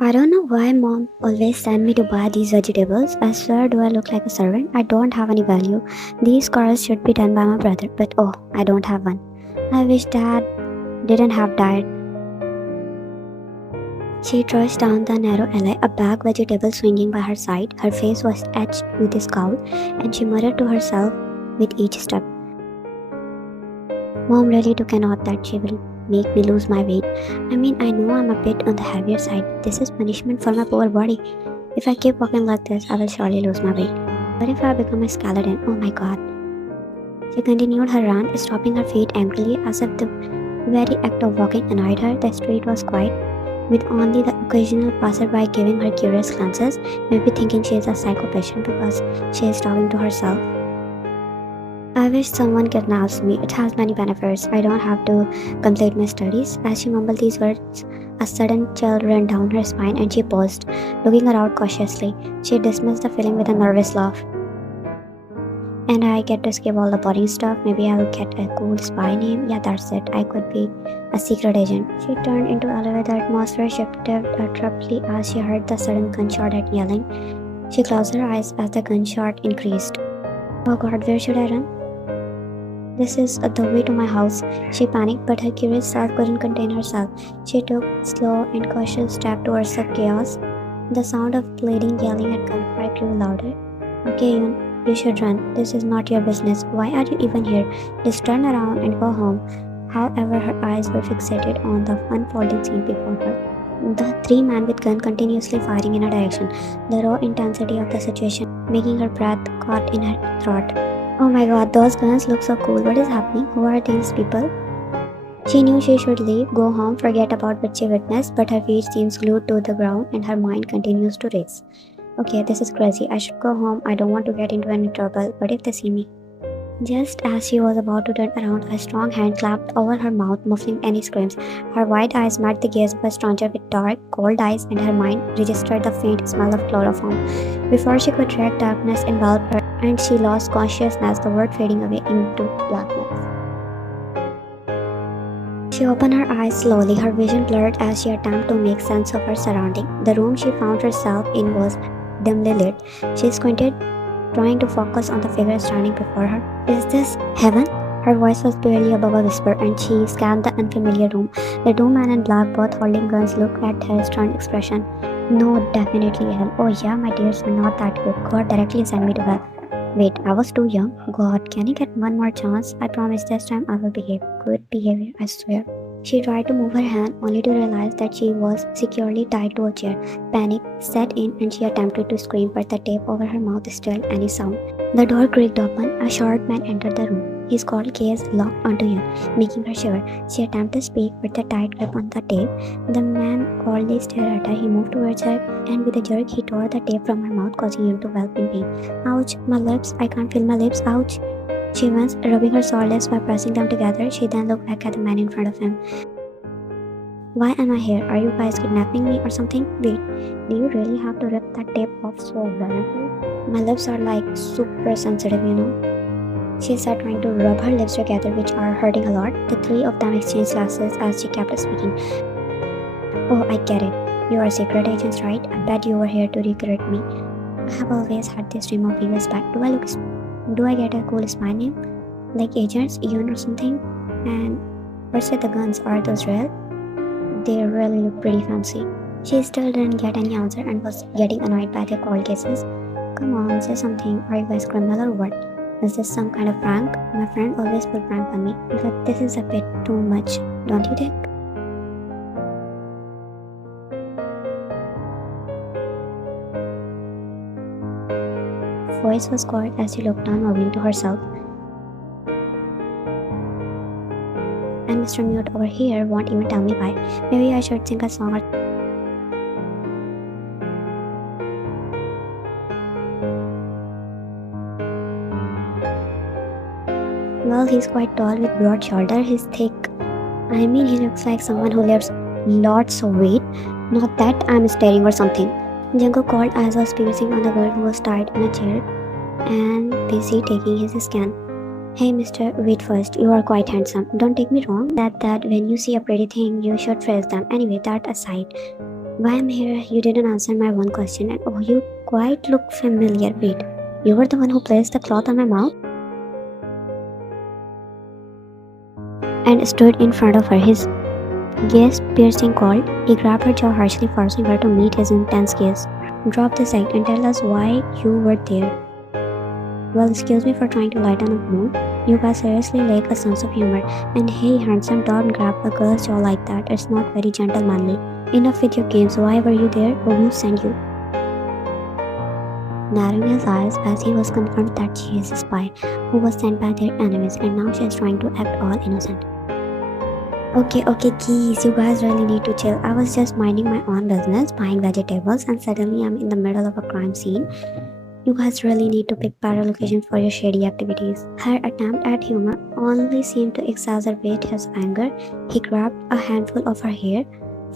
I don't know why mom always send me to buy these vegetables. I swear, do I look like a servant? I don't have any value. These chores should be done by my brother, but oh, I don't have one. I wish dad didn't have died. She trudged down the narrow alley, a bag vegetable swinging by her side. Her face was etched with a scowl, and she muttered to herself with each step, Mom really took an oath that she will make me lose my weight. I mean, I know I'm a bit on the heavier side. This is punishment for my poor body. If I keep walking like this, I will surely lose my weight. What if I become a skeleton? Oh my god. She continued her run, stopping her feet angrily as if the very act of walking annoyed her. The street was quiet, with only the occasional passerby giving her curious glances, maybe thinking she is a psycho-patient because she is talking to herself. I wish someone kidnaps me. It has many benefits. I don't have to complete my studies. As she mumbled these words, a sudden chill ran down her spine and she paused, looking around cautiously. She dismissed the feeling with a nervous laugh. And I get to skip all the boring stuff. Maybe I'll get a cool spy name. Yeah, that's it. I could be a secret agent. She turned into elevator. The atmosphere shifted abruptly as she heard the sudden gunshot and yelling. She closed her eyes as the gunshot increased. Oh god, where should I run? This is the way to my house. She panicked, but her curious self couldn't contain herself. She took slow and cautious steps towards the chaos. The sound of bleeding, yelling, and gunfire grew louder. Okay, you should run. This is not your business. Why are you even here? Just turn around and go home. However, her eyes were fixated on the unfolding scene before her. The three men with gun continuously firing in her direction. The raw intensity of the situation making her breath caught in her throat. Oh my god, those guns look so cool. What is happening? Who are these people? She knew she should leave, go home, forget about what she witnessed, but her feet seems glued to the ground and her mind continues to race. Okay, this is crazy. I should go home. I don't want to get into any trouble. What if they see me? Just as she was about to turn around, a strong hand clapped over her mouth, muffling any screams. Her wide eyes met the gaze of a stranger with dark, cold eyes, and her mind registered the faint smell of chloroform. Before she could react, darkness enveloped her, and she lost consciousness, the world fading away into blackness. She opened her eyes slowly, her vision blurred as she attempted to make sense of her surroundings. The room she found herself in was dimly lit. She squinted, trying to focus on the figure standing before her. Is this heaven? Her voice was barely above a whisper, and she scanned the unfamiliar room. The two men in black, both holding guns, looked at her stunned expression. No, definitely hell. Oh yeah, my tears were not that good. God directly sent me to hell. Wait, I was too young. God, can I get one more chance? I promise this time I will behave. Good behavior, I swear. She tried to move her hand only to realize that she was securely tied to a chair. Panic set in and she attempted to scream, but the tape over her mouth stilled any sound. The door creaked open. A short man entered the room. His cold gaze locked onto her, making her shiver. She attempted to speak, but the tight grip on the tape. The man coldly stared at her. He moved towards her, and with a jerk, he tore the tape from her mouth, causing her to whelp in pain. Ouch, my lips! I can't feel my lips. Ouch! She winced, rubbing her sore lips by pressing them together. She then looked back at the man in front of him. Why am I here? Are you guys kidnapping me or something? Wait, do you really have to rip that tape off so violently? My lips are like super sensitive, you know. She said, trying to rub her lips together, which are hurting a lot. The three of them exchanged glances as she kept speaking. Oh, I get it. You are secret agents, right? I bet you were here to recruit me. I have always had this dream of being a spy. Do I get a cool spy name? Like agents, Ian or something? And what's with the guns? Are those real? They really look pretty fancy. She still didn't get any answer and was getting annoyed by their cold cases. Come on, say something. Are you guys criminal or what? Is this some kind of prank? My friend always pull prank on me, but this is a bit too much, don't you think? Voice was quiet as she looked down, mumbling to herself. And Mr. Mute over here won't even tell me why. Maybe I should sing a song or... Well, he's quite tall with broad shoulders. He's thick. I mean, he looks like someone who lifts lots of weight. Not that I'm staring or something. Jungkook called as was piercing on the girl who was tied in a chair and busy taking his scan. Hey mister, wait first, you are quite handsome. Don't take me wrong, that when you see a pretty thing, you should praise them. Anyway, that aside, Why I'm here? You didn't answer my one question, and oh, you quite look familiar. Wait, you were the one who placed the cloth on my mouth and stood in front of her. His gaze piercing cold. He grabbed her jaw harshly, forcing her to meet his intense gaze. Drop this act and tell us why you were there. Well, excuse me for trying to lighten up the mood. You guys seriously lack a sense of humor. And hey, handsome, don't grab a girl's jaw like that. It's not very gentlemanly. Enough with your games. Why were you there? Or who sent you? Narrowing his eyes as he was confirmed that she is a spy who was sent by their enemies, and now she is trying to act all innocent. Okay, geez, you guys really need to chill. I was just minding my own business, buying vegetables, and suddenly I'm in the middle of a crime scene. You guys really need to pick better locations for your shady activities. Her attempt at humor only seemed to exacerbate his anger. He grabbed a handful of her hair,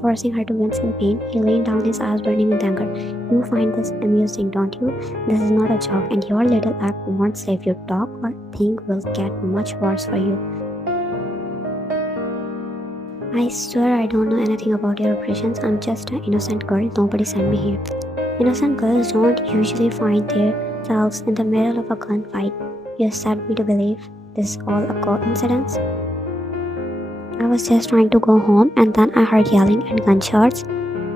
forcing her to wince in pain. He laid down, his eyes burning with anger. You find this amusing, don't you? This is not a joke, and your little act won't save you. Talk or think will get much worse for you. I swear I don't know anything about your operations. I'm just an innocent girl. Nobody sent me here. Innocent girls don't usually find themselves in the middle of a gunfight. You set me to believe this is all a coincidence. I was just trying to go home, and then I heard yelling and gunshots.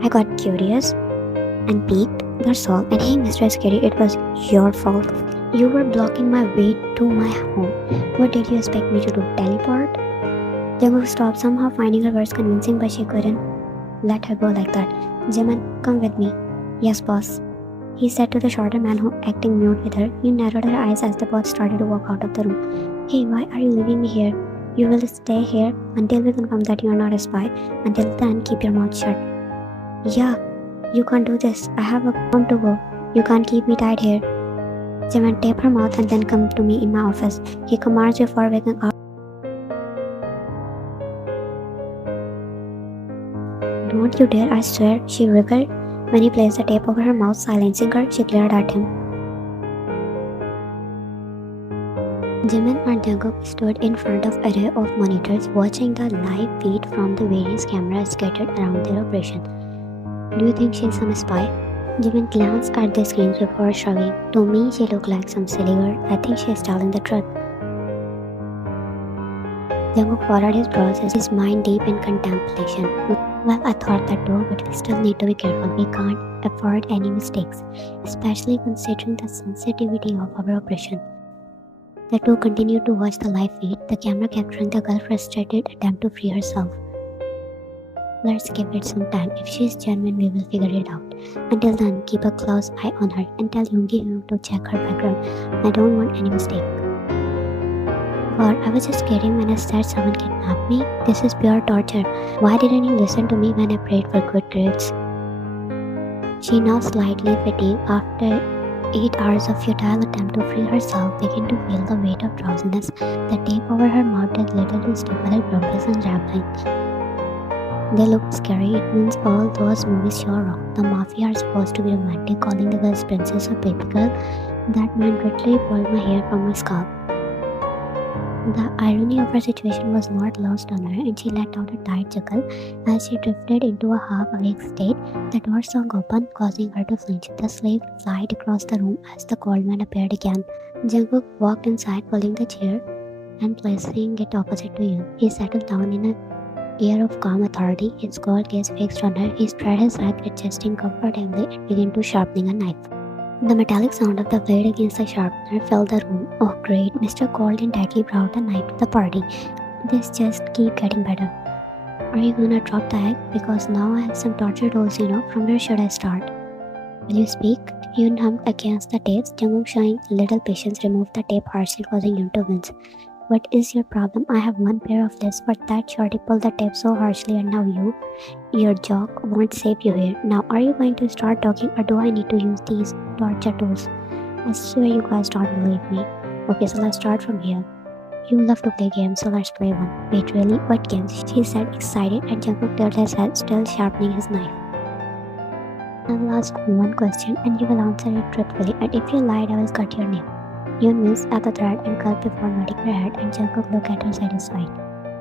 I got curious and peeked. That's all. And hey, Mr. Scary, it was your fault. You were blocking my way to my home. What did you expect me to do? Teleport? Jungkook stopped, somehow finding her words convincing, but she couldn't let her go like that. Jimin, come with me. Yes, boss. He said to the shorter man who acting mute with her. He narrowed her eyes as the boss started to walk out of the room. Hey, why are you leaving me here? You will stay here until we confirm that you are not a spy. Until then, keep your mouth shut. Yeah, you can't do this. I have a home to go. You can't keep me tied here. Jimin, tape her mouth and then come to me in my office. He commands before waking up. Don't you dare, I swear, she wriggled. When he placed the tape over her mouth, silencing her, she glared at him. Jimin and Jungkook stood in front of an array of monitors, watching the live feed from the various cameras scattered around their operation. Do you think she's some spy? Jimin glanced at the screens before shrugging. To me, she looked like some silly girl. I think she is telling the truth. Jungkook furrowed his brows, his mind deep in contemplation. Well, I thought that too, but we still need to be careful. We can't afford any mistakes, especially considering the sensitivity of our operation. The two continued to watch the live feed, the camera capturing the girl's frustrated attempt to free herself. Let's give it some time. If she is genuine, we will figure it out. Until then, keep a close eye on her and tell Yoongi to check her background. I don't want any mistake. God, I was just kidding when I said someone kidnapped me. This is pure torture. Why didn't you listen to me when I prayed for good grades? She, now slightly fatigued after 8 hours of futile attempt to free herself, began to feel the weight of drowsiness. The tape over her mouth did little to stifle her grumbles and ramblings. They looked scary. It means all those movies show wrong. The Mafia are supposed to be romantic, calling the girls princess or baby girl. That man literally pulled my hair from my scalp. The irony of her situation was not lost on her, and she let out a tight chuckle as she drifted into a half-awake state. The door swung open, causing her to flinch. The slave flied across the room as the cold man appeared again. Jungkook walked inside, pulling the chair and placing it opposite to you. He settled down in an air of calm authority, his cold gaze fixed on her. He spread his leg, adjusting comfortably, and began to sharpening a knife. The metallic sound of the blade against the sharpener filled the room. Oh great, Mr. Golden tightly brought the knife to the party. This just keep getting better. Are you gonna drop the egg? Because now I have some torture tools, From where should I start? Will you speak? Yoon hummed against the tapes. Jungkook, showing little patience, removed the tape harshly, causing Yoon to wince. What is your problem? I have one pair of lips, but that shorty pulled the tape so harshly, and now your joke won't save you here. Now, are you going to start talking, or do I need to use these torture tools? I swear you guys don't believe me. Okay, so let's start from here. You love to play games, so let's play one. Wait, really? What games? She said, excited, and Jungkook tilted his head, still sharpening his knife. I will ask one question, and you will answer it truthfully, and if you lied, I will cut your name. Yoon winced at the threat and gulped before nodding her head, and Jungkook looked at her satisfied.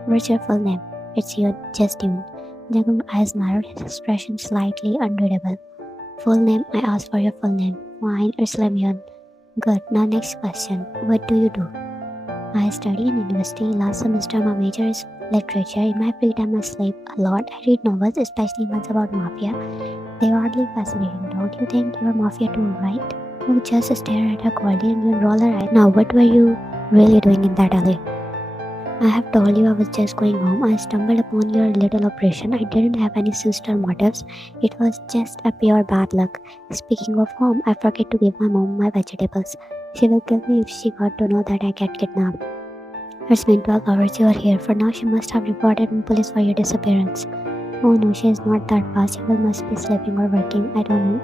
What's your full name? It's Yoon, just Yoon. Jungkook's eyes narrowed, his expression slightly unreadable. Full name, I asked for your full name. Fine, it's Lemyon. Good, now next question. What do you do? I study in university. Last semester my major is literature. In my free time I sleep a lot. I read novels, especially ones about Mafia. They are oddly fascinating. Don't you think you're Mafia too, right? You just stare at her coldly and you roll her eyes. Now what were you really doing in that alley? I have told you I was just going home. I stumbled upon your little operation. I didn't have any sinister motives. It was just a pure bad luck. Speaking of home, I forget to give my mom my vegetables. She will kill me if she got to know that I get kidnapped. It's been 12 hours you are here. For now, she must have reported in police for your disappearance. Oh no, she is not that fast. She will must be sleeping or working. I don't know.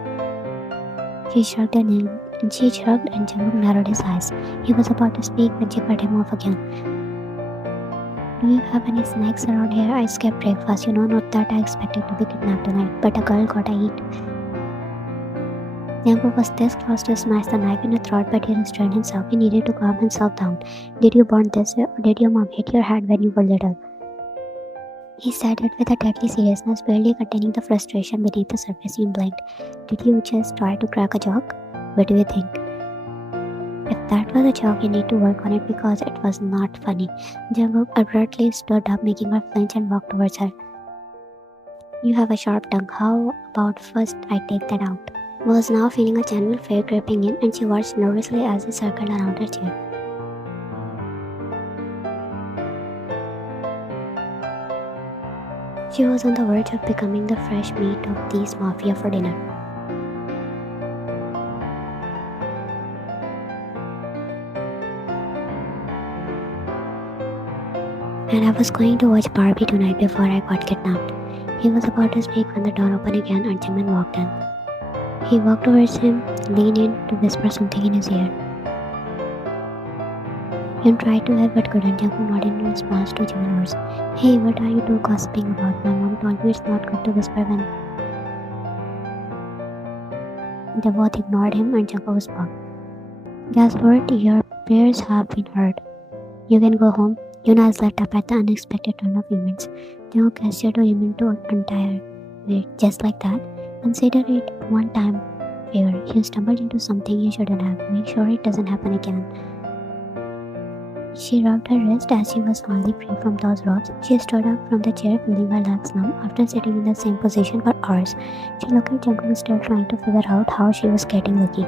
She shrugged and Jungkook narrowed his eyes. He was about to speak when she cut him off again. Do you have any snacks around here? I skipped breakfast. You know, not that I expected to be kidnapped tonight, but a girl gotta eat. Jungkook was this close to smash the knife in her throat, but he restrained himself. He needed to calm himself down. Did you burn this, or did your mom hit your head when you were little? He said it with a deadly seriousness, barely containing the frustration beneath the surface. He blinked. Did you just try to crack a joke? What do you think? If that was a joke, you need to work on it because it was not funny. Jungkook abruptly stood up, making her flinch and walk towards her. You have a sharp tongue. How about first I take that out? Was now feeling a general fear creeping in, and she watched nervously as he circled around her chair. She was on the verge of becoming the fresh meat of these mafia for dinner. And I was going to watch Barbie tonight before I got kidnapped. He was about to speak when the door opened again and Jimin walked in. He walked towards him, leaned in to whisper something in his ear. Yun tried to help but couldn't. Jungkook nodded in response to Jimin's words. Hey, what are you two gossiping about? My mom told me it's not good to whisper when... They both ignored him and Jungkook spoke. Guess what? Your prayers have been heard. You can go home. Yuna is let up at the unexpected turn of events. Jungkook gestured to Jimin to untie her. Just like that. Consider it one time favor. You stumbled into something you shouldn't have. Make sure it doesn't happen again. She rubbed her wrist as she was finally free from those ropes. She stood up from the chair, feeling her legs numb after sitting in the same position for hours. She looked at Jungkook, still trying to figure out how she was getting lucky.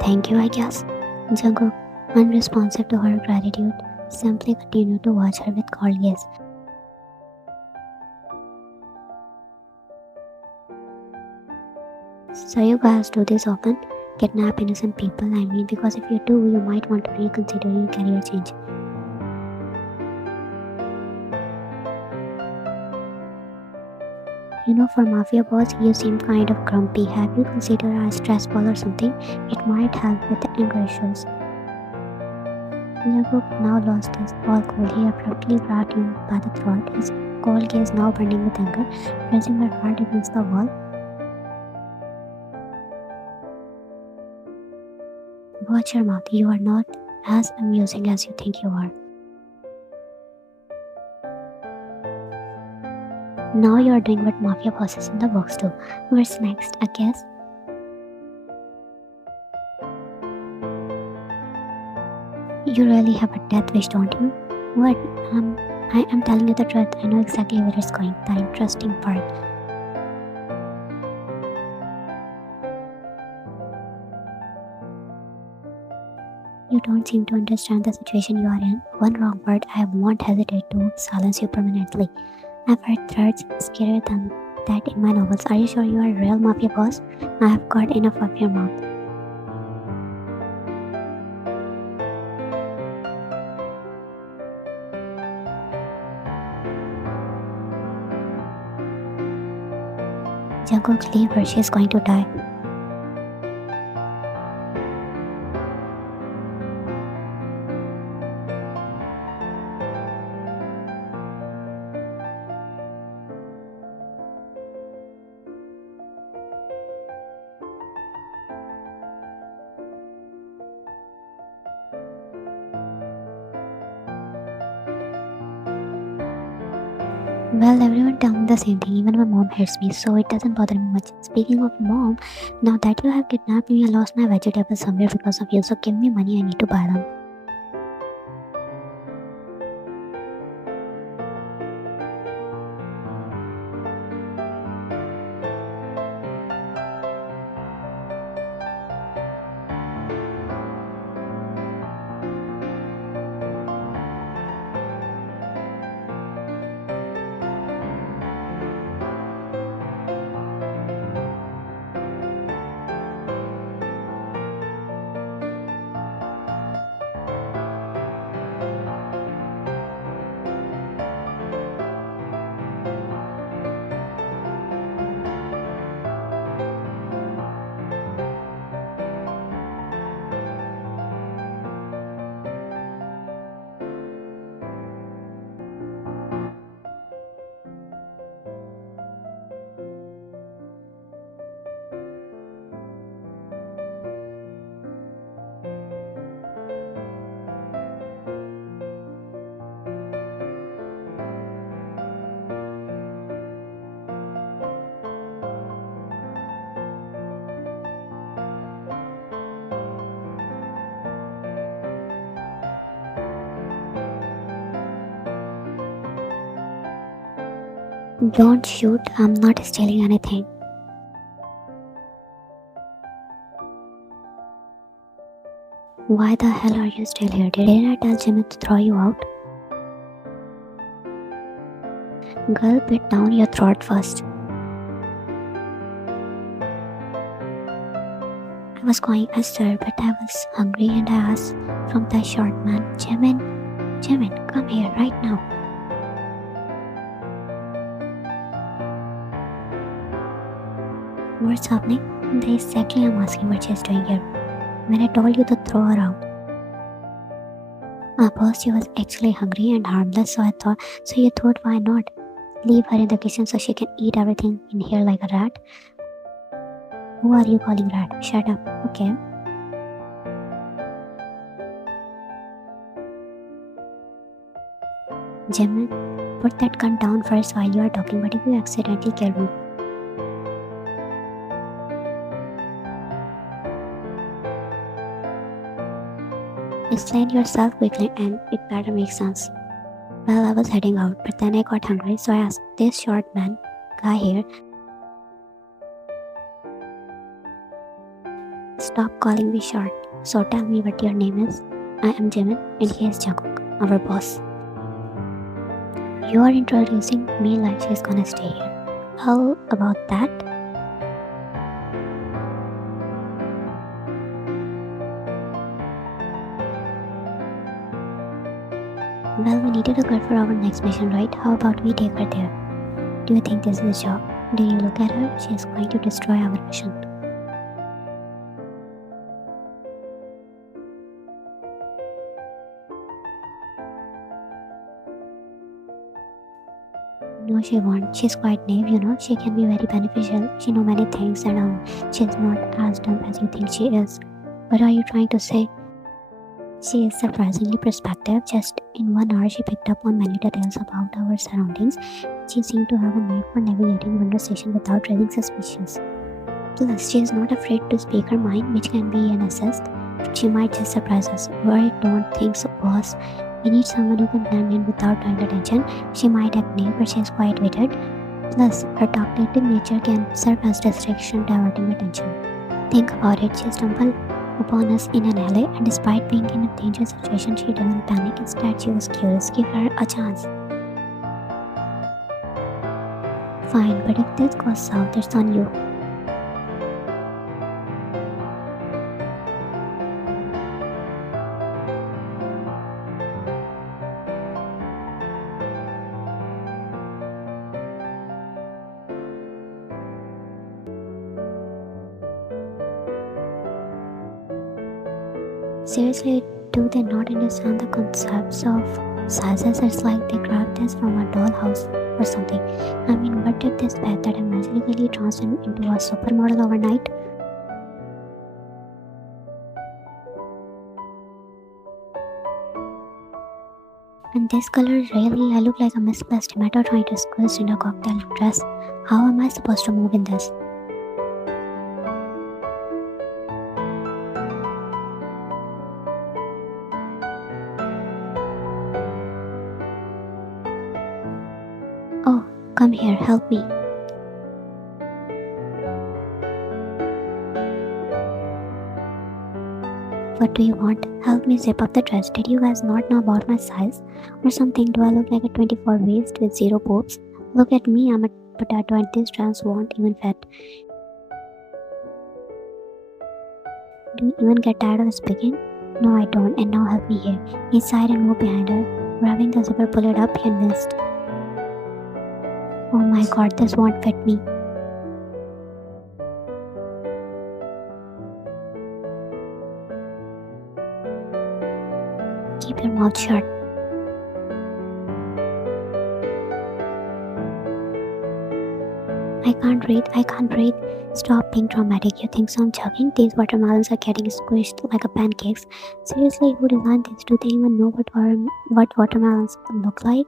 Thank you, I guess. Jungkook, unresponsive to her gratitude, simply continued to watch her with cold gaze. So you guys do this often? Kidnap innocent people, I mean, because if you do, you might want to reconsider your career change. You know, for Mafia boss, you seem kind of grumpy. Have you considered a stress ball or something? It might help with the anger issues. Jungkook now lost his all cool. He abruptly grabbed him by the throat, his cold gaze now burning with anger, pressing her hard against the wall. Watch your mouth. You are not as amusing as you think you are. Now you are doing what Mafia bosses in the box do. What's next? A guess? You really have a death wish, don't you? What? I am telling you the truth. I know exactly where it's going. The interesting part. You don't seem to understand the situation you are in. One wrong word, I won't hesitate to silence you permanently. I've heard threats scarier than that in my novels. Are you sure you are a real Mafia boss? I have got enough of your mouth. Jungkook, leave her. She is going to die. Well, everyone tell me the same thing. Even my mom hates me, so it doesn't bother me much. Speaking of mom, now that you have kidnapped me, I lost my vegetables somewhere because of you. So give me money. I need to buy them. Don't shoot. I'm not stealing anything. Why the hell are you still here? Didn't I tell Jimmy to throw you out? Girl, put down your throat first. I was going Esther, but I was hungry and I asked from the short man, Jimin, come here right now. What's happening? That's exactly I'm asking what she's doing here. When I told you to throw her out. Boss, she was actually hungry and harmless, so you thought why not? Leave her in the kitchen so she can eat everything in here like a rat. Who are you calling rat? Shut up, okay? Jimin, put that gun down first while you are talking, but if you accidentally kill me. Explain yourself quickly and it better make sense. Well, I was heading out, but then I got hungry, so I asked this short man, guy here, stop calling me short. So tell me what your name is. I am Jimin and he is Jungkook, our boss. You are introducing me like she's gonna stay here. How about that? Well, we needed a girl for our next mission, right? How about we take her there? Do you think this is a job? Do you look at her? She is going to destroy our mission. No, she won't. She's quite naive, you know. She can be very beneficial. She knows many things and she's not as dumb as you think she is. What are you trying to say? She is surprisingly perspective. Just in 1 hour, she picked up on many details about our surroundings. She seemed to have a knack for navigating conversation without raising suspicions. Plus, she is not afraid to speak her mind, which can be an assist. She might just surprise us. I don't think so, boss. We need someone who can blend in without drawing attention. She might act naive, but she is quite witted. Plus, her talkative nature can serve as distraction, diverting attention. Think about it. She stumbled upon us in an alley, and despite being in a dangerous situation, she didn't panic. Instead, she was curious. Give her a chance. Fine, but if this goes south, it's on you. Seriously, do they not understand the concepts of sizes? It's like they grabbed this from a dollhouse or something. I mean, what did this bet that I magically transformed into a supermodel overnight? And This color really, I look like a misplaced tomato trying to squeeze in a cocktail dress. How am I supposed to move in this? Oh, come here, help me. What do you want? Help me zip up the dress. Did you guys not know about my size? Or something? Do I look like a 24 waist with zero boobs? Look at me, I'm a potato and this dress won't even fit. Do you even get tired of speaking? No, I don't, and now help me here. Inside and move behind her. Grabbing the zipper, pull it up, and missed. Oh my god, this won't fit me. Keep your mouth shut. I can't breathe. Stop being dramatic. You think so I'm joking? These watermelons are getting squished like a pancakes. Seriously, who designed this? Do they even know what watermelons look like?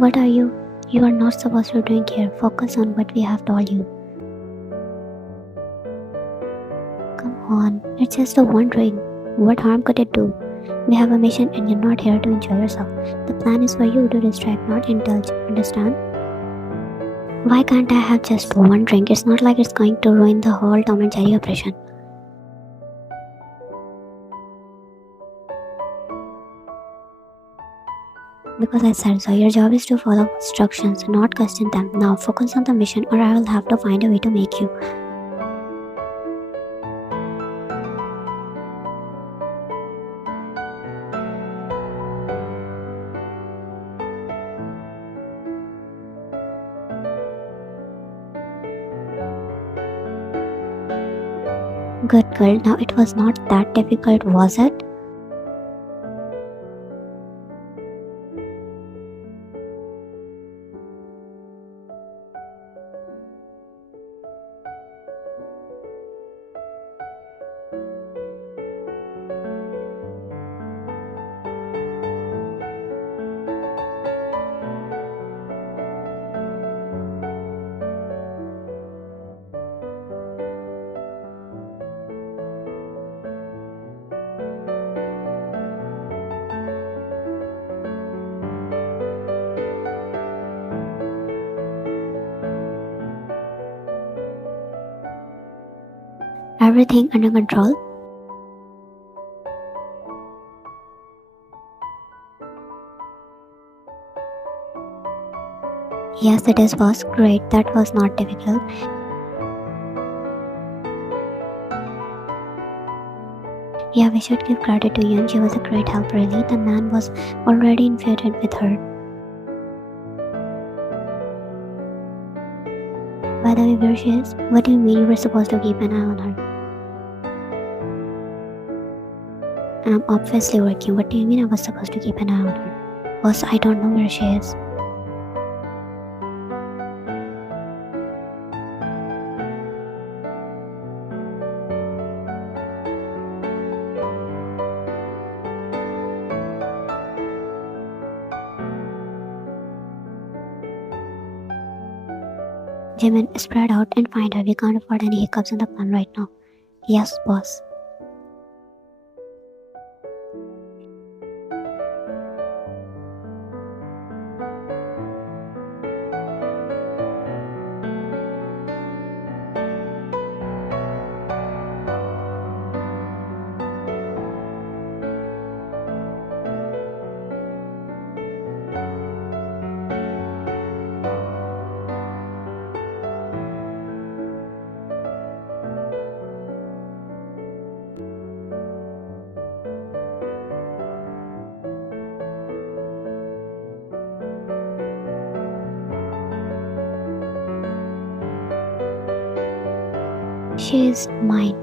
What are you? You are not supposed to drink here. Focus on what we have told you. Come on, it's just a one drink. What harm could it do? We have a mission and you're not here to enjoy yourself. The plan is for you to distract, not indulge. Understand? Why can't I have just one drink? It's not like it's going to ruin the whole Tom and Jerry operation. Because I said so. Your job is to follow instructions, not question them. Now focus on the mission or I will have to find a way to make you. Good girl. Now it was not that difficult, was it? Everything under control? Yes, it is boss. Great, that was not difficult. Yeah, we should give credit to Yun. She was a great help, really. The man was already infatuated with her. By the way, where she is? What do you mean you were supposed to keep an eye on her? I'm obviously working. What do you mean I was supposed to keep an eye on her? Boss, I don't know where she is. Jimin, spread out and find her. We can't afford any hiccups in the plan right now. Yes, boss. She is mine.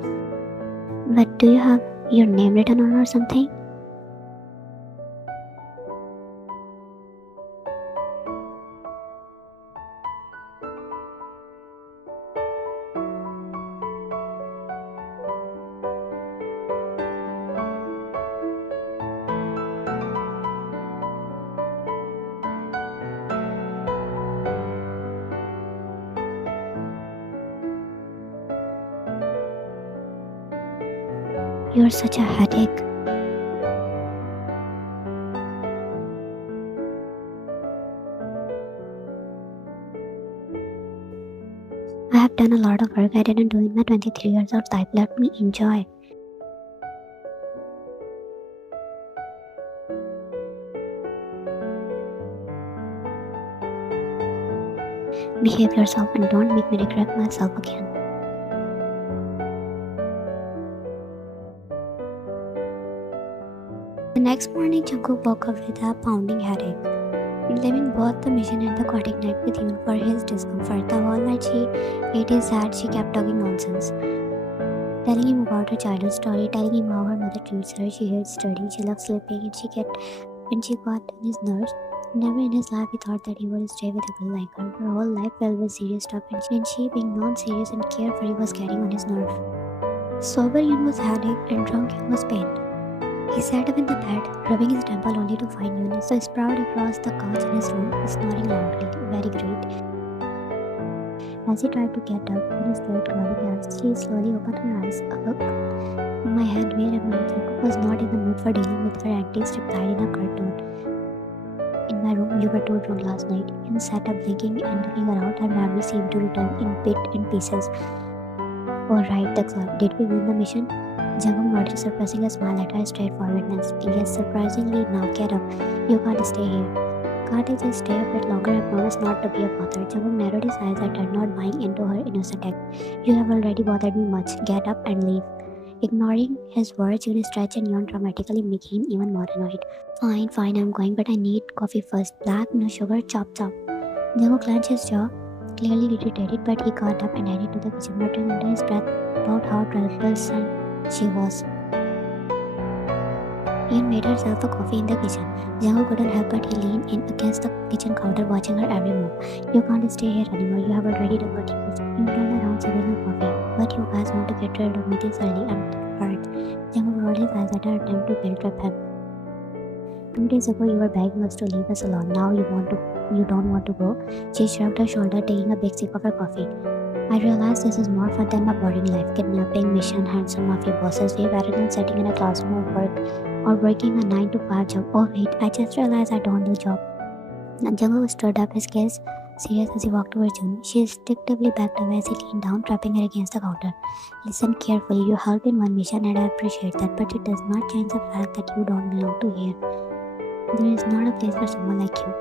But do you have your name written on her or something? You're such a headache. I have done a lot of work I didn't do in my 23 years of life. Let me enjoy. Behave yourself and don't make me regret myself again. The next morning, Jungkook woke up with a pounding headache. Blaming both the mission and the aquatic night with Yoon for his discomfort. The whole night she ate his hat, she kept talking nonsense. Telling him about her childhood story, telling him how her mother treats her, she hates studying, she loves sleeping, and she got on his nerves. Never in his life he thought that he would stay with a girl like her. Her whole life filled with serious stuff, and she being non-serious and carefree was getting on his nerve. Sober Yoon was headache and drunk Yoon was pain. He sat up in the bed, rubbing his temple only to find Yoon so sprawled across the couch in his room, snoring loudly. Very great. As he tried to get up, Yoon stared glowing as she slowly opened her eyes. My head, where am I? Jungkook was not in the mood for dealing with her antics replied in a cartoon. In my room, you were too drunk last night. Yoon sat up blinking and looking around. Her memory seemed to return in pieces. Oh right, the club. Did we win the mission? Jungkook nodded, suppressing a smile at her straightforwardness. Yes, surprisingly. Now get up. You can't stay here. Can't I just stay a bit longer? I promise not to be a bother. Jungkook narrowed his eyes at her, not buying into her innocent act. You have already bothered me much. Get up and leave. Ignoring his words, Yoon stretched and yawned dramatically, making him even more annoyed. Fine, I'm going, but I need coffee first. Black, no sugar, chop. Jungkook clenched his jaw, clearly irritated, but he got up and headed to the kitchen, muttering under his breath about how troublesome she was. Yoon made herself a coffee in the kitchen. Jungkook couldn't help but he leaned in against the kitchen counter, watching her every move. You can't stay here anymore. You have already done what you must. Yoon turned around, sipping her coffee. But you guys want to get rid of me this early? I'm hurt. Jungkook rolled his eyes at her attempt to guilt trip him. 2 days ago, you were begging us to leave us alone. Now you don't want to go. She shrugged her shoulder, taking a big sip of her coffee. I realize this is more fun than my boring life. Kidnapping, mission, handsome mafia bosses. Way better than sitting in a classroom or working a 9 to 5 job. Oh wait, I just realized I don't do job. Jungkook stood up, his gaze serious as he walked towards June. She instinctively backed away as he leaned down, trapping her against the counter. Listen carefully. You helped in one mission and I appreciate that, but it does not change the fact that you don't belong to here. There is not a place for someone like you.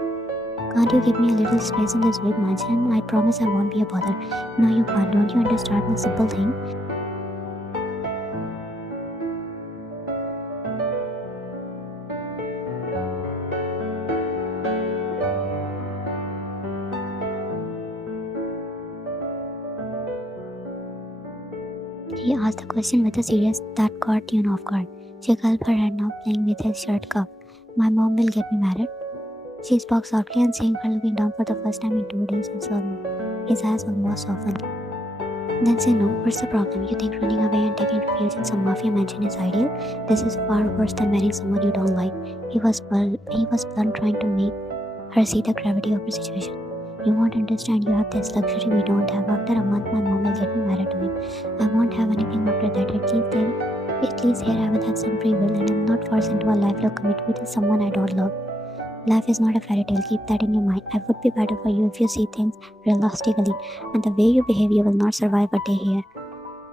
Can't you give me a little space in this big mansion? I promise I won't be a bother. No, you can't. Don't you understand the simple thing? He asked the question with a seriousness that caught Yoon off guard. She gulped her hand, now playing with his shirt cuff. My mom will get me married. She spoke softly and seeing her looking down for the first time in 2 days, his eyes almost softened. Then say no. What's the problem? You think running away and taking refuge in some mafia mansion is ideal? This is far worse than marrying someone you don't like. He was blunt, trying to make her see the gravity of her situation. You won't understand, you have this luxury we don't have. After a month, my mom will get me married to him. I won't have anything after that. At least here I will have some free will, and I'm not forced into a lifelong commitment with someone I don't love. Life is not a fairy tale. Keep that in your mind. I would be better for you if you see things realistically, and the way you behave, you will not survive a day here.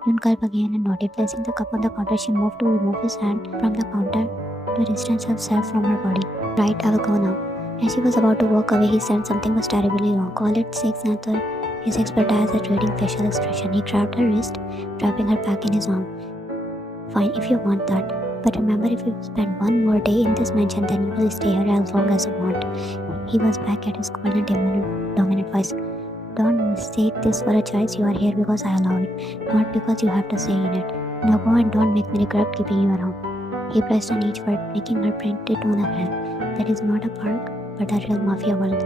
Yun gulped again and nodded. Placing the cup on the counter, she moved to remove his hand from the counter to distance herself from her body. Right, I will go now. As she was about to walk away, he said something was terribly wrong. Call it sixth sense, his expertise at reading facial expression. He grabbed her wrist, wrapping her back in his arm. Fine, if you want that. But remember, if you spend one more day in this mansion, then you will stay here as long as you want. He was back at his cold and dominant voice. Don't mistake this for a choice. You are here because I allow it, not because you have to stay in it. Now go and don't make me regret keeping you around. He pressed on each word, making her print it on her hand. That is not a park, but a real mafia world.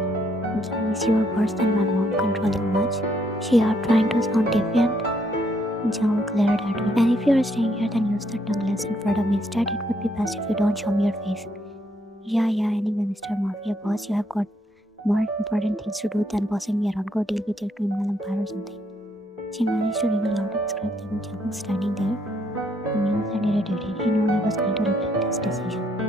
Geez, you are worse than my mom, controlling much. She are trying to sound defiant. Jungkook glared at her. And if you are staying here, then use the tongue less in front of me. Instead, it would be best if you don't show me your face. Yeah, anyway, Mr. Mafia boss, you have got more important things to do than bossing me around. Go deal with your criminal empire or something. She managed to reveal loud and script, leaving Jungkook standing there, amused and irritated. He knew he was going to regret his decision.